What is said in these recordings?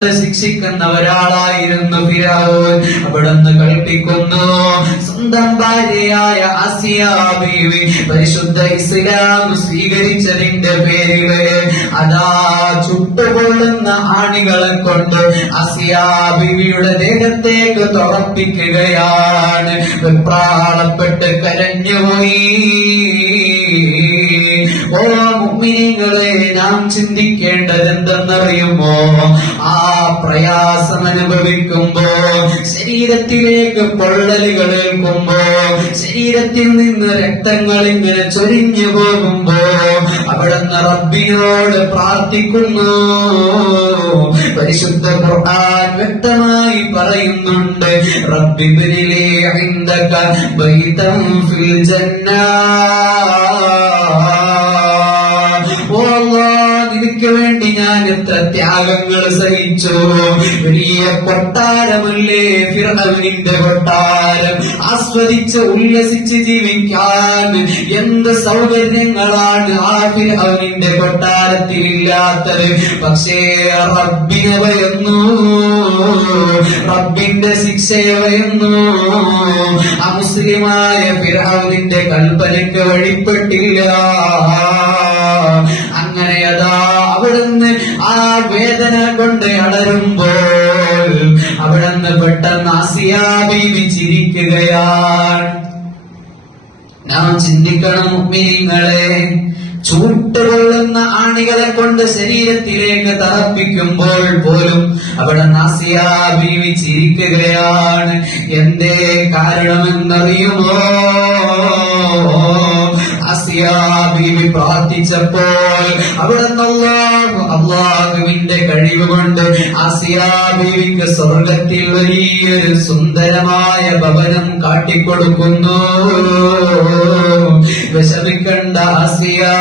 ശിക്ഷിക്കുന്ന ഒരാളായിരുന്നു ഫിറഔൻ. അവിടുന്ന് കൽപ്പിക്കുന്നു, സ്വന്തം ഭാര്യയായ ആസിയാ ബീവി പരിശുദ്ധ ഇസ്ലാം സ്വീകരിച്ചതിന്റെ പേരില് അതാ ചുട്ടുകൊള്ളുന്ന ആണികളെ കൊണ്ട് ആസിയാ ബീവിയുടെ ദേഹത്തേക്ക് തുറപ്പിക്കുകയാണ്. വെപ്രാളപ്പെട്ട് കരഞ്ഞുപോയി. ഓ മുഅ്മിനീങ്ങളെ, നാം ചിന്തിക്കേണ്ടത് എന്തെന്നറിയുമോ? ആ പ്രയാസം അനുഭവിക്കുമ്പോ, ശരീരത്തിലേക്ക് പൊള്ളലുകൾ ഏൽക്കുമ്പോ, ശരീരത്തിൽ നിന്ന് രക്തങ്ങൾ ഇങ്ങനെ ചൊരിഞ്ഞു പോകുമ്പോ അവിടുന്ന് റബ്ബിനോട് പ്രാർത്ഥിക്കുന്നു. പരിശുദ്ധ ഖുർആൻ വ്യക്തമായി പറയുന്നുണ്ട്, റബ്ബിബ്നിലി ഇൻദക ബൈതൻ ഫിൽ ജന്ന. നിനക്ക് വേണ്ടി ഞാൻ എത്ര ത്യാഗങ്ങൾ സഹിച്ചു. വലിയ കൊട്ടാരമല്ലേ ഫിർഔനിന്റെ കൊട്ടാരം. ആസ്വദിച്ച് ഉല്ലസിച്ച് ജീവിക്കാൻ എന്ത് സൗകര്യങ്ങളാണ് ആ ഫിർഔനിന്റെ കൊട്ടാരത്തിൽ ഇല്ലാത്തത്. പക്ഷേ റബ്ബിനെ ഭയന്നു, റബ്ബിന്റെ ശിക്ഷയെ ഭയന്നു. അമുസ്ലിമായ ഫിർഔനിന്റെ കൽപ്പനയ്ക്ക് വഴിപ്പെട്ടില്ല. അങ്ങനെ അതാ അവിടുന്ന് ആ വേദന കൊണ്ട് അടരുമ്പോൾ അവിടുന്ന് പെട്ടെന്ന് ആസിയാ ബീവി ചിരിക്കുകയാണ്. നാം ചിന്തിക്കണം മുഅ്മിനീങ്ങളെ, ചൂട്ടുകൊള്ളുന്ന ആണികളെ കൊണ്ട് ശരീരത്തിലേക്ക് തറപ്പിക്കുമ്പോൾ പോലും അവിടെ ആസിയാ ബീവി ചിരിക്കുകയാണ്. എന്തേ കാരണമെന്നറിയുമോ? ആസിയാ ബീവി പ്രാർത്ഥിച്ചപ്പോൾ അവിടുന്ന് അല്ലാഹുവിന്റെ കഴിവ് കൊണ്ട് ആസിയാ ബീവിക്ക് സ്വർഗത്തിൽ വലിയൊരു സുന്ദരമായ ഭവനം കാട്ടിക്കൊടുക്കുന്നു. വിഷമിക്കണ്ട ആസിയാ,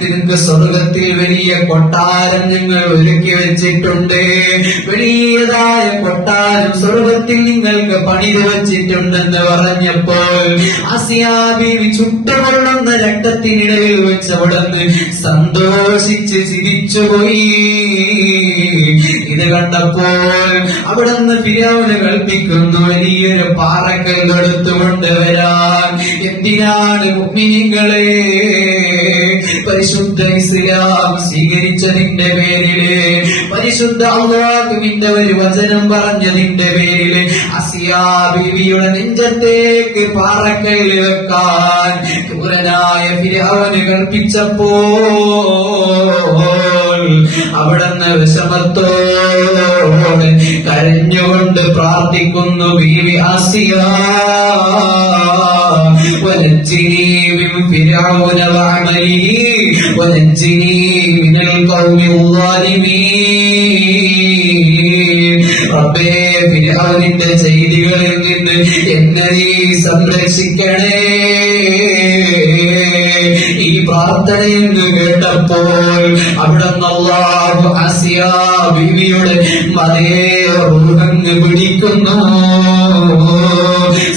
നിനക്ക് സ്വർഗത്തിൽ വലിയ കൊട്ടാരം ഞങ്ങൾ ഒരുക്കി വെച്ചിട്ടുണ്ട്. വലിയതായ കൊട്ടാരം സ്വർഗത്തിൽ നിങ്ങൾക്ക് പണിത് വെച്ചിട്ടുണ്ടെന്ന് പറഞ്ഞപ്പോൾ ആസിയാ ബീവി ചുട്ടുകൊള്ളുന്ന രക്തത്തിനിടയിൽ വെച്ച് അവിടുന്ന് സന്തോഷിച്ച് ചിരിച്ചുപോയി. ഇത് കണ്ടപ്പോൾ അവിടുന്ന് ഫിർഔന് കൽപ്പിക്കുന്നു, വലിയൊരു പാറക്കൽ എടുത്തുകൊണ്ട് വരാൻ. എന്തിനാണ് മുഅ്മിനീങ്ങളെ? പരിശുദ്ധ ഇസ്ലാം സ്വീകരിച്ചതിന്റെ പേരില്, പരിശുദ്ധ അല്ലാഹുവിന്റെ ഒരു വചനം പറഞ്ഞതിന്റെ പേരില് ആസിയാ ബീവിയുടെ നെഞ്ചത്തേക്ക് പാറക്കല്ല് വെക്കാൻ ക്രൂരനായ ഫിർഔന് കൽപ്പിച്ചപ്പോൾ അവിടുന്ന് വിഷമത്തോടെ കരഞ്ഞുകൊണ്ട് പ്രാർത്ഥിക്കുന്നു, ബീവി ആസിയാ ونجني من فرعون وعمله ونجني من القوم الظالمين. റബ്ബേ, ഫിർഔനിന്റെ ചെയ്തികളിൽ നിന്ന് എന്നെ നീ സംരക്ഷിക്കണേ. ഈ പ്രാർത്ഥനയെന്ന് കേട്ടപ്പോൾ അവിടുന്ന് അല്ലാഹു ആസിയാ ബീവിയുടെ മതേറുഹങ്ങ് പിടിക്കുന്നു.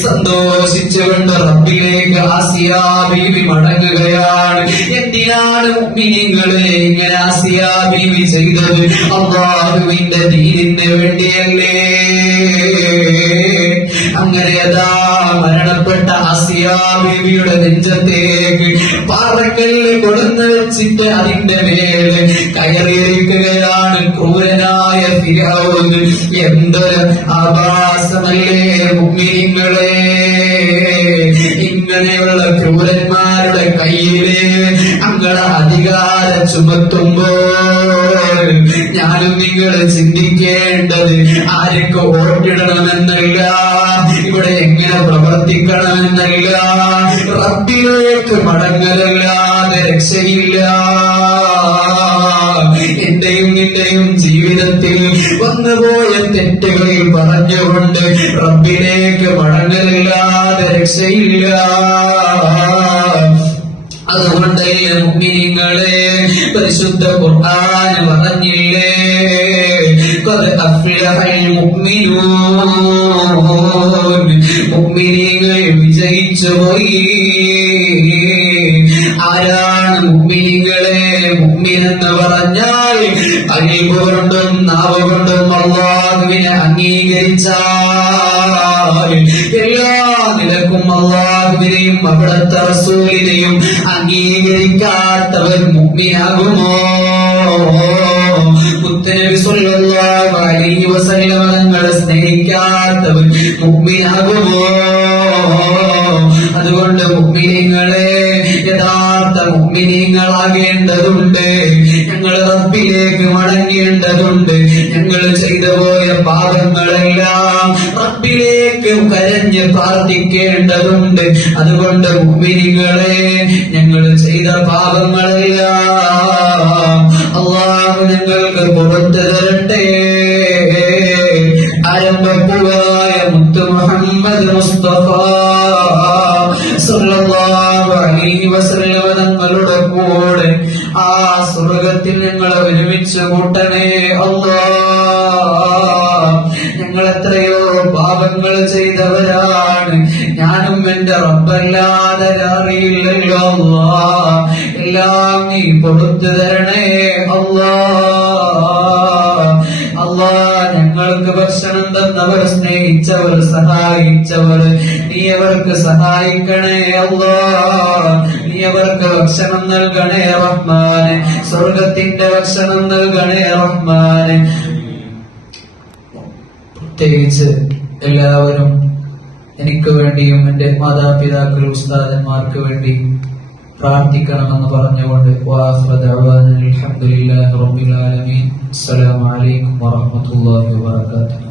സന്തോഷിച്ചുകൊണ്ട് റബ്ബിലേക്ക് ആസിയാ ബീവി മടങ്ങുകയാണ്. എന്തിനാണ് മുഅ്മിനീങ്ങളെ ഇങ്ങനെ ആസിയാ ബീവി ചെയ്തത്? അല്ലാഹുവിന്റെ ദീനിന് വേണ്ടിയല്ലേ. അങ്ങനെ അതാ മരണപ്പെട്ട ആസിയാ ബീവിയുടെ നെഞ്ചത്തേക്ക് പാറക്കല്ല് കൊടുന്ന് വെച്ചിട്ട് അതിന്റെ മേലെ കയറിയിരിക്കുകയാണ് ക്രൂരനായ ഫിർഔൻ. എന്തൊരു ആഭാസമല്ലേ മുഅ്മിനീങ്ങളെ! ഇങ്ങനെയുള്ള ക്രൂരന്മാരുടെ കയ്യില് ഞങ്ങളെ അധികാരം ചുമത്തുമ്പോൾ ഞാനും നിങ്ങൾ ചിന്തിക്കേണ്ടത് ആർക്ക് വോട്ടിടണമെന്നല്ല, ഇവിടെ എങ്ങനെ പ്രവർത്തിക്കണമെന്നല്ല, റബ്ബിലേക്ക് മടങ്ങലല്ലാതെ രക്ഷയില്ല. എന്റെയും നിന്റെയും ജീവിതത്തിൽ വന്നുപോയ തെറ്റുകളിൽ പറഞ്ഞുകൊണ്ട് റബ്ബിലേക്ക് മടങ്ങലല്ലാതെ രക്ഷയില്ല. അതുകൊണ്ടല്ലേ മുഅ്മിനീങ്ങളെ പരിശുദ്ധ ഖുർആൻ പറഞ്ഞില്ലേ, ഖദ് അഫ്ലഹൽ മുഅ്മിനൂൻ, മുഅ്മിനീങ്ങൾ വിജയിച്ചുപോയി. ആരാണ് മുഅ്മിനീങ്ങളെ? മുഅ്മിൻ എന്ന് പറഞ്ഞാൽ അലിവുകൊണ്ട് കൊണ്ടും നാവ് കൊണ്ടും അല്ലാഹുവിനെ അംഗീകരിച്ചാൽ എല്ലാ നിലക്കും അല്ലാഹുവിനെയും അവിടുത്തെ റസൂലിനെയും അംഗീകരിക്കാത്തവൻ മുഅ്മിനാകുമോ? മുത്തനബി സ്വല്ലല്ലാഹു അലൈഹി വസല്ലം തങ്ങളെ സ്നേഹിക്കാത്തവൻ മുഅ്മിനാകുമോ? അതുകൊണ്ട് മുഅ്മിനീങ്ങളെ, യഥാർത്ഥ മുഅ്മിനീങ്ങളാകേണ്ടതുണ്ട്. ഞങ്ങൾ റബ്ബിലേക്ക് മടങ്ങേണ്ടതുണ്ട്. ഞങ്ങൾ ചെയ്തു പോയ പാപങ്ങളെല്ലാം റബ്ബിലേക്ക് കരഞ്ഞ് പ്രാർത്ഥിക്കേണ്ടതുണ്ട്. അതുകൊണ്ട് മുഅ്മിനീങ്ങളെ, ഞങ്ങൾ ചെയ്ത പാപങ്ങളെല്ലാം അല്ലാഹു ഞങ്ങൾക്ക് പുറത്തു തരട്ടെ. ആരംഭപ്പുവായ മുത്തു മുഹമ്മദ് മുസ്തഫ സല്ലല്ലാഹു അലൈഹി വസല്ലം തങ്ങളുടെ കൂടെ ആ സ്വർഗത്തിൽ ഞങ്ങളെ ഒരുമിച്ച് കൂട്ടണേ അല്ലാഹ്. ഞങ്ങൾ എത്രയോ പാപങ്ങൾ ചെയ്തവരാണ്. ഞാനും എന്റെ റബ്ബല്ലാതെ അറിയില്ലല്ലോ അല്ലാഹ്. എല്ലാം നീ പൊറുത്തു തരണേ അല്ലാഹ്. അല്ലാഹ്, ഞങ്ങൾക്ക് ഭക്ഷണം തന്നവർ, സ്നേഹിച്ചവർ, സഹായിച്ചവർ, നീ അവർക്ക് സഹായിക്കണേ അല്ലാഹ്. നീ അവർക്ക് ഭക്ഷണം നൽകണേ റഹ്മാനെ. സ്വർഗത്തിന്റെ ഭക്ഷണം നൽകണേ റഹ്മാനെ. പ്രത്യേകിച്ച് എല്ലാവരും എനിക്ക് വേണ്ടിയും എന്റെ മാതാപിതാക്കൾ, ഉസ്താദന്മാർക്ക് വേണ്ടി പ്രാർത്ഥിക്കണമെന്ന് പറഞ്ഞുകൊണ്ട് വആഖിറു ദഅവാനാ അൽഹംദുലില്ലാഹി റബ്ബിൽ ആലമീൻ. അസ്സലാമു അലൈക്കും വറഹ്മത്തുള്ളാഹി വബറകാതുഹു.